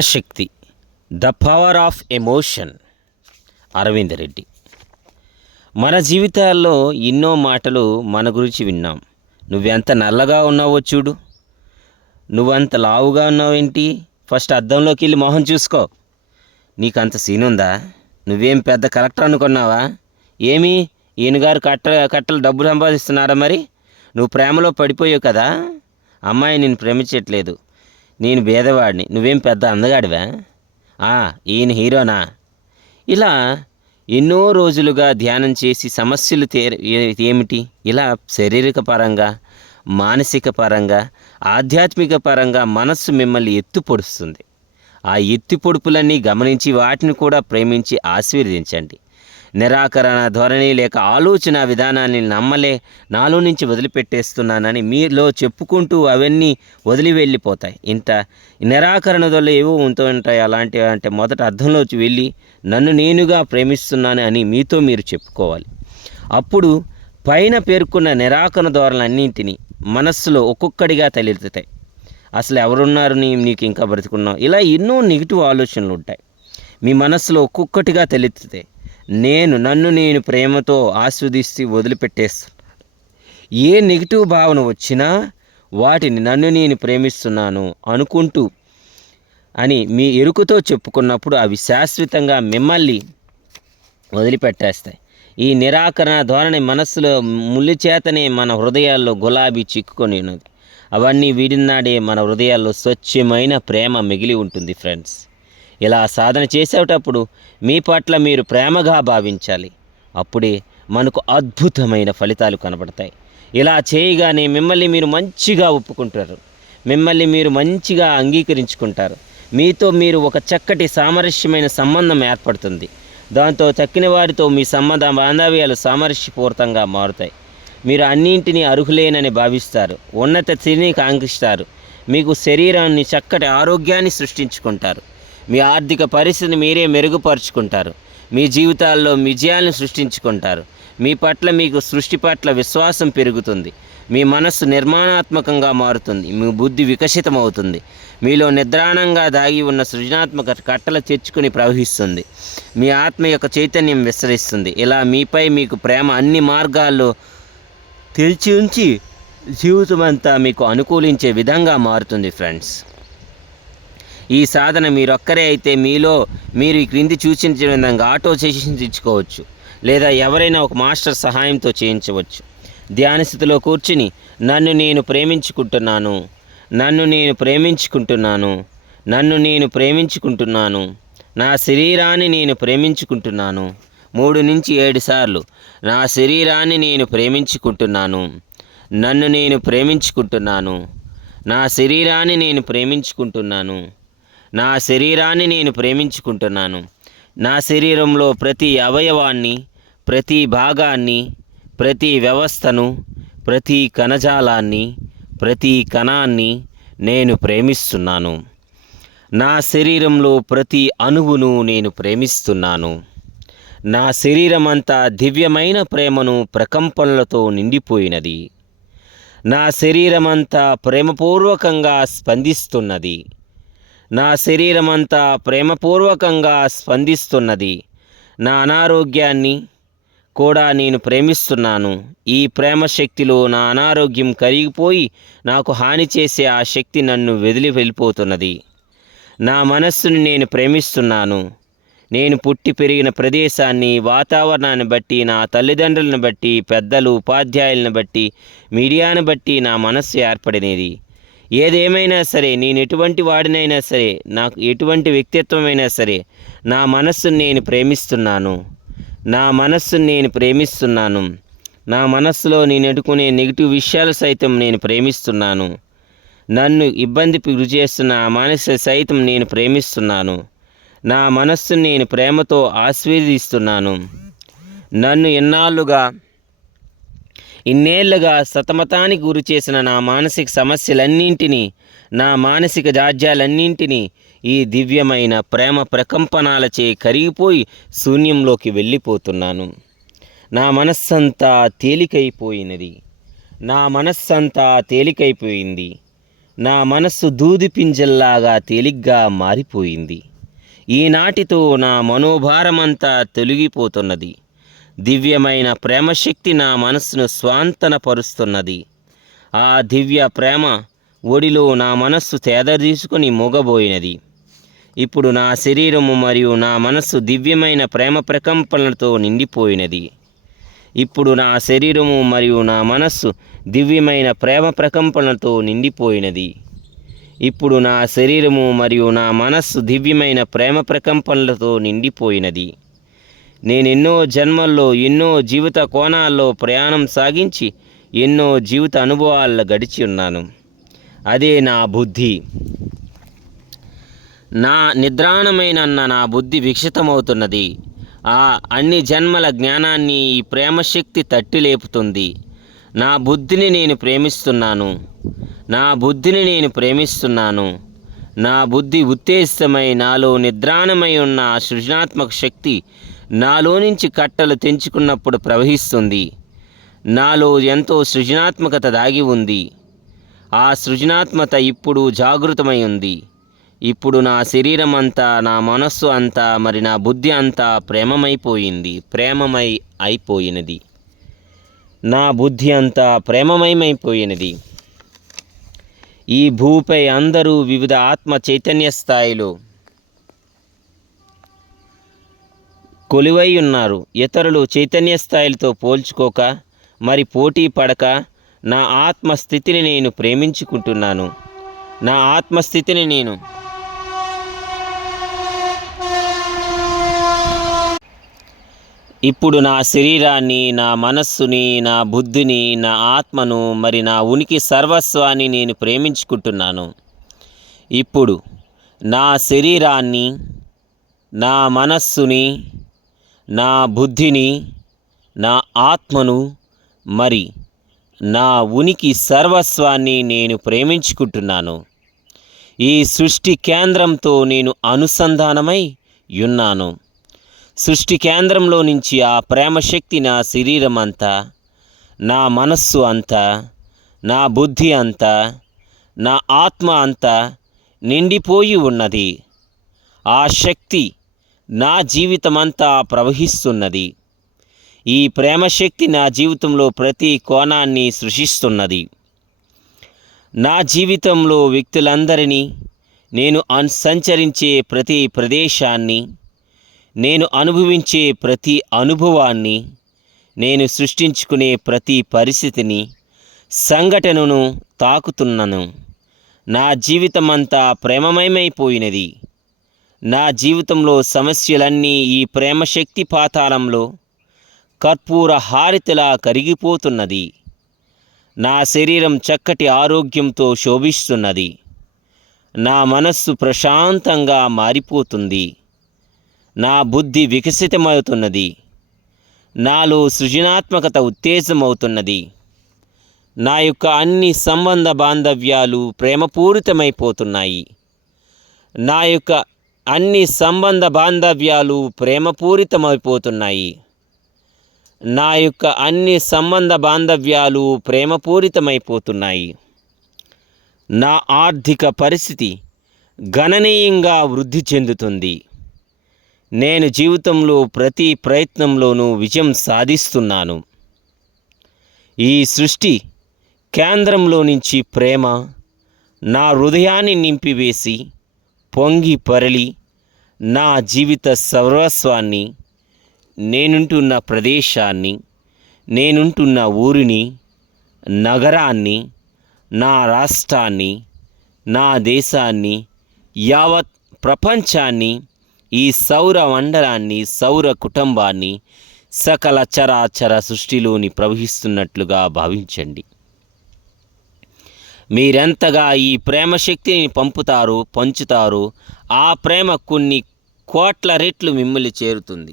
Shakti the power of emotion Aravind Reddy. మన జీవితాల్లో ఎన్నో మాటలు మన గురించి విన్నాం. నువ్వెంత నల్లగా ఉన్నావో చూడు. నువ్వంత లావుగా ఉన్నావేంటి ఫస్ట్ అద్దంలోకి వెళ్ళి మొహం చూసుకో. నీకు అంత సీన్ ఉందా నువ్వేం పెద్ద కలెక్టర్ అనుకున్నావా? ఏమి? ఈయనగారు కట్ట కట్టలు డబ్బులు సంపాదిస్తున్నారా మరి? నువ్వు ప్రేమలో పడిపోయావు కదా? అమ్మాయి నేను ప్రేమించట్లేదు. నేను భేదవాడిని. నువ్వేం పెద్ద అందగాడివా? ఆ, ఈయన హీరోనా? ఇలా ఎన్నో రోజులుగా ధ్యానం చేసి సమస్యలు తే ఏమిటి? ఇలా శారీరక పరంగా మానసిక పరంగా ఆధ్యాత్మిక పరంగా మనస్సు మిమ్మల్ని ఎత్తు పొడుస్తుంది ఆ ఎత్తి పొడుపులన్నీ గమనించి వాటిని కూడా ప్రేమించి ఆశీర్వదించండి. నిరాకరణ ధోరణి లేక ఆలోచన విధానాన్ని నమ్మలే నాలో నుంచి వదిలిపెట్టేస్తున్నానని మీలో చెప్పుకుంటూ అవన్నీ వదిలి వెళ్ళిపోతాయి. ఇంత నిరాకరణ వల్ల ఏవో ఉంటూ ఉంటాయి అలాంటివి అంటే మొదట అర్థంలోకి వెళ్ళి నన్ను నేనుగా ప్రేమిస్తున్నాను అని మీతో మీరు చెప్పుకోవాలి. అప్పుడు పైన పేర్కొన్న నిరాకరణ ధోరణులన్నింటినీ మనస్సులో ఒక్కొక్కడిగా తలెత్తుతాయి. అసలు ఎవరున్నారు నీకు ఇంకా బ్రతుకున్నావు? ఇలా ఎన్నో నెగిటివ్ ఆలోచనలు ఉంటాయి. మీ మనస్సులో ఒక్కొక్కటిగా తలెత్తుతాయి. నేను నన్ను నేను ప్రేమతో ఆస్వాదిస్తూ వదిలిపెట్టేస్తాను ఏ నెగిటివ్ భావన వచ్చినా వాటిని నన్ను నేను ప్రేమిస్తున్నాను అనుకుంటూ అని మీ ఎరుకుతో చెప్పుకున్నప్పుడు అవి శాశ్వతంగా మిమ్మల్ని వదిలిపెట్టేస్తాయి. ఈ నిరాకరణ ధోరణి మనస్సులో ముళ్ళు చేతనే మన హృదయాల్లో గులాబీ చిక్కుకొని ఉన్నది. అవన్నీ వీడినాడే మన హృదయాల్లో స్వచ్ఛమైన ప్రేమ మిగిలి ఉంటుంది ఫ్రెండ్స్ ఇలా సాధన చేసేటప్పుడు మీ పట్ల మీరు ప్రేమగా భావించాలి. అప్పుడే మనకు అద్భుతమైన ఫలితాలు కనబడతాయి. ఇలా చేయగానే మిమ్మల్ని మీరు మంచిగా ఒప్పుకుంటారు. మిమ్మల్ని మీరు మంచిగా అంగీకరించుకుంటారు. మీతో మీరు ఒక చక్కటి సామరస్యమైన సంబంధం ఏర్పడుతుంది. దాంతో తక్కిన వారితో మీ సంబంధ బాంధవ్యాలు సామరస్యపూరితంగా మారుతాయి. మీరు అన్నింటినీ అర్హులేనని భావిస్తారు. ఉన్నత స్థితిని కాంక్షిస్తారు. మీకు శరీరాన్ని చక్కటి ఆరోగ్యాన్ని సృష్టించుకుంటారు. మీ ఆర్థిక పరిస్థితిని మీరే మెరుగుపరుచుకుంటారు. మీ జీవితాల్లో విజయాలను సృష్టించుకుంటారు. మీ పట్ల మీకు సృష్టి పట్ల విశ్వాసం పెరుగుతుంది. మీ మనస్సు నిర్మాణాత్మకంగా మారుతుంది. మీ బుద్ధి వికసితమవుతుంది. మీలో నిద్రాణంగా దాగి ఉన్న సృజనాత్మక కట్టలు తెచ్చుకుని ప్రవహిస్తుంది. మీ ఆత్మ యొక్క చైతన్యం విస్తరిస్తుంది. ఇలా మీపై మీకు ప్రేమ అన్ని మార్గాల్లో తెరిచి ఉంచి జీవితం అంతా మీకు అనుకూలించే విధంగా మారుతుంది ఫ్రెండ్స్ ఈ సాధన మీరొక్కరే అయితే మీలో మీరు ఈ క్రింది సూచించిన విధంగా ఆటో సెషన్ తెచ్చుకోవచ్చు లేదా ఎవరైనా ఒక మాస్టర్ సహాయంతో చేయించవచ్చు. ధ్యానస్థితిలో కూర్చుని నన్ను నేను ప్రేమించుకుంటున్నాను నన్ను నేను ప్రేమించుకుంటున్నాను నన్ను నేను ప్రేమించుకుంటున్నాను నా శరీరాన్ని నేను ప్రేమించుకుంటున్నాను. మూడు నుంచి ఏడు సార్లు నా శరీరాన్ని నేను ప్రేమించుకుంటున్నాను నన్ను నేను ప్రేమించుకుంటున్నాను నా శరీరాన్ని నేను ప్రేమించుకుంటున్నాను. నా శరీరాన్ని నేను ప్రేమించుకుంటున్నాను. నా శరీరంలో ప్రతి అవయవాన్ని ప్రతి భాగాన్ని ప్రతి వ్యవస్థను ప్రతి కణజాలాన్ని ప్రతి కణాన్ని నేను ప్రేమిస్తున్నాను. నా శరీరంలో ప్రతి అణువును నేను ప్రేమిస్తున్నాను. నా శరీరం అంతా దివ్యమైన ప్రేమను ప్రకంపనలతో నిండిపోయినది. నా శరీరమంతా ప్రేమపూర్వకంగా స్పందిస్తున్నది. నా శరీరమంతా ప్రేమపూర్వకంగా స్పందిస్తున్నది. నా అనారోగ్యాన్ని కూడా నేను ప్రేమిస్తున్నాను. ఈ ప్రేమ శక్తిలో నా అనారోగ్యం కరిగిపోయి నాకు హాని చేసే ఆ శక్తి నన్ను వెదిలి వెళ్ళిపోతున్నది. నా మనస్సును నేను ప్రేమిస్తున్నాను. నేను పుట్టి పెరిగిన ప్రదేశాన్ని వాతావరణాన్ని బట్టి నా తల్లిదండ్రులను బట్టి పెద్దలు ఉపాధ్యాయులను బట్టి మీడియాను బట్టి నా మనస్సు ఏర్పడినది. ఏదేమైనా సరే నేను ఎటువంటి వాడినైనా సరే నాకు ఎటువంటి వ్యక్తిత్వమైనా సరే నా మనస్సును నేను ప్రేమిస్తున్నాను. నా మనస్సును నేను ప్రేమిస్తున్నాను. నా మనస్సులో నేను ఎదుర్కొనే నెగిటివ్ విషయాలు సైతం నేను ప్రేమిస్తున్నాను. నన్ను ఇబ్బందికి గురి చేస్తున్న ఆ మనసు సైతం నేను ప్రేమిస్తున్నాను. నా మనస్సును నేను ప్రేమతో ఆశీర్వదిస్తున్నాను. నన్ను ఎన్నాళ్ళుగా ఇన్నేళ్ళుగా సతమతానికి గురి చేసిన నా మానసిక సమస్యలన్నింటినీ నా మానసిక జాజ్యాలన్నింటినీ ఈ దివ్యమైన ప్రేమ ప్రకంపనాలచే కరిగిపోయి శూన్యంలోకి వెళ్ళిపోతున్నాను. నా మనస్సంతా తేలికైపోయినది. నా మనస్సంతా తేలికైపోయింది. నా మనస్సు దూది పింజల్లాగా తేలిగ్గా మారిపోయింది. ఈనాటితో నా మనోభారమంతా తొలగిపోతున్నది. దివ్యమైన ప్రేమశక్తి నా మనస్సును స్వాంతనపరుస్తున్నది. ఆ దివ్య ప్రేమ ఒడిలో నా మనస్సు తేదరీసుకొని మొగబోయినది. ఇప్పుడు నా శరీరము మరియు నా మనస్సు దివ్యమైన ప్రేమ ప్రకంపనలతో నిండిపోయినది. ఇప్పుడు నా శరీరము మరియు నా మనస్సు దివ్యమైన ప్రేమ ప్రకంపనలతో నిండిపోయినది. ఇప్పుడు నా శరీరము మరియు నా మనస్సు దివ్యమైన ప్రేమ ప్రకంపనలతో నిండిపోయినది. నేనెన్నో జన్మల్లో ఎన్నో జీవిత కోణాల్లో ప్రయాణం సాగించి ఎన్నో జీవిత అనుభవాల్లో గడిచి ఉన్నాను. అదే నా బుద్ధి. నా నిద్రాణమైన నా బుద్ధి వికసితమవుతున్నది. ఆ అన్ని జన్మల జ్ఞానాన్ని ఈ ప్రేమశక్తి తట్టి లేపుతుంది. నా బుద్ధిని నేను ప్రేమిస్తున్నాను. నా బుద్ధిని నేను ప్రేమిస్తున్నాను. నా బుద్ధి ఉత్తేజితమై నాలో నిద్రాణమై ఉన్న సృజనాత్మక శక్తి నాలో నుంచి కట్టలు తెంచుకున్నప్పుడు ప్రవహిస్తుంది. నాలో ఎంతో సృజనాత్మకత దాగి ఉంది. ఆ సృజనాత్మత ఇప్పుడు జాగృతమై ఉంది. ఇప్పుడు నా శరీరం అంతా నా మనస్సు అంతా మరి నా బుద్ధి అంతా ప్రేమమైపోయింది ప్రేమమై అయిపోయినది. నా బుద్ధి అంతా ప్రేమమయమైపోయినది. ఈ భూపై అందరూ వివిధ ఆత్మ చైతన్య స్థాయిలో కొలువై ఉన్నారు. ఇతరులు చైతన్య స్థాయిలతో పోల్చుకోక మరి పోటీ పడక నా ఆత్మస్థితిని నేను ప్రేమించుకుంటున్నాను. నా ఆత్మస్థితిని నేను ఇప్పుడు నా శరీరాన్ని నా మనస్సుని నా బుద్ధిని నా ఆత్మను మరి నా ఉనికి సర్వస్వాన్ని నేను ప్రేమించుకుంటున్నాను. ఇప్పుడు నా శరీరాన్ని నా మనస్సుని నా బుద్ధిని నా ఆత్మను మరి నా ఉనికి సర్వస్వాన్ని నేను ప్రేమించుకుంటున్నాను. ఈ సృష్టి కేంద్రంతో నేను అనుసంధానమై ఉన్నాను. సృష్టి కేంద్రంలో నుంచి ఆ ప్రేమశక్తి నా శరీరం అంతా నా మనస్సు అంతా నా బుద్ధి అంతా నా ఆత్మ అంతా నిండిపోయి ఉన్నది. ఆ శక్తి నా జీవితమంతా ప్రవహిస్తున్నది. ఈ ప్రేమశక్తి నా జీవితంలో ప్రతి కోణాన్ని సృష్టిస్తున్నది. నా జీవితంలో వ్యక్తులందరినీ నేను అన్ సంచరించే ప్రతి ప్రదేశాన్ని నేను అనుభవించే ప్రతి అనుభవాన్ని నేను సృష్టించుకునే ప్రతి పరిస్థితిని సంఘటనను తాకుతున్నాను. నా జీవితమంతా ప్రేమమయమైపోయినది. నా జీవితంలో సమస్యలన్నీ ఈ ప్రేమశక్తి పాతాళంలో కర్పూర హారితలా కరిగిపోతున్నది. నా శరీరం చక్కటి ఆరోగ్యంతో శోభిస్తున్నది. నా మనస్సు ప్రశాంతంగా మారిపోతుంది. నా బుద్ధి వికసితమవుతున్నది. నాలో సృజనాత్మకత ఉత్తేజమవుతున్నది. నా యొక్క అన్ని సంబంధ బాంధవ్యాలు ప్రేమపూరితమైపోతున్నాయి. నా యొక్క అన్ని సంబంధ బాంధవ్యాలు ప్రేమపూరితమైపోతున్నాయి. నా యొక్క అన్ని సంబంధ బాంధవ్యాలు ప్రేమపూరితమైపోతున్నాయి. నా ఆర్థిక పరిస్థితి గణనీయంగా వృద్ధి చెందుతుంది. నేను జీవితంలో ప్రతి ప్రయత్నంలోనూ విజయం సాధిస్తున్నాను. ఈ సృష్టి కేంద్రంలో నుంచి ప్రేమ నా హృదయాన్ని నింపివేసి పొంగి పరలి నా జీవిత సర్వస్వాన్ని నేనుంటున్న ప్రదేశాన్ని నేనుంటున్న ఊరిని నగరాన్ని నా రాష్ట్రాన్ని నా దేశాన్ని యావత్ ప్రపంచాన్ని ఈ సౌర మండలాన్ని సౌర కుటుంబాన్ని సకల చరాచర సృష్టిలోని ప్రవహిస్తున్నట్లుగా భావించండి. మీరెంతగా ఈ ప్రేమ శక్తిని పంపుతారు పంచుతారో ఆ ప్రేమ కొన్ని కోట్ల రెట్లు మిమ్మల్ని చేరుతుంది.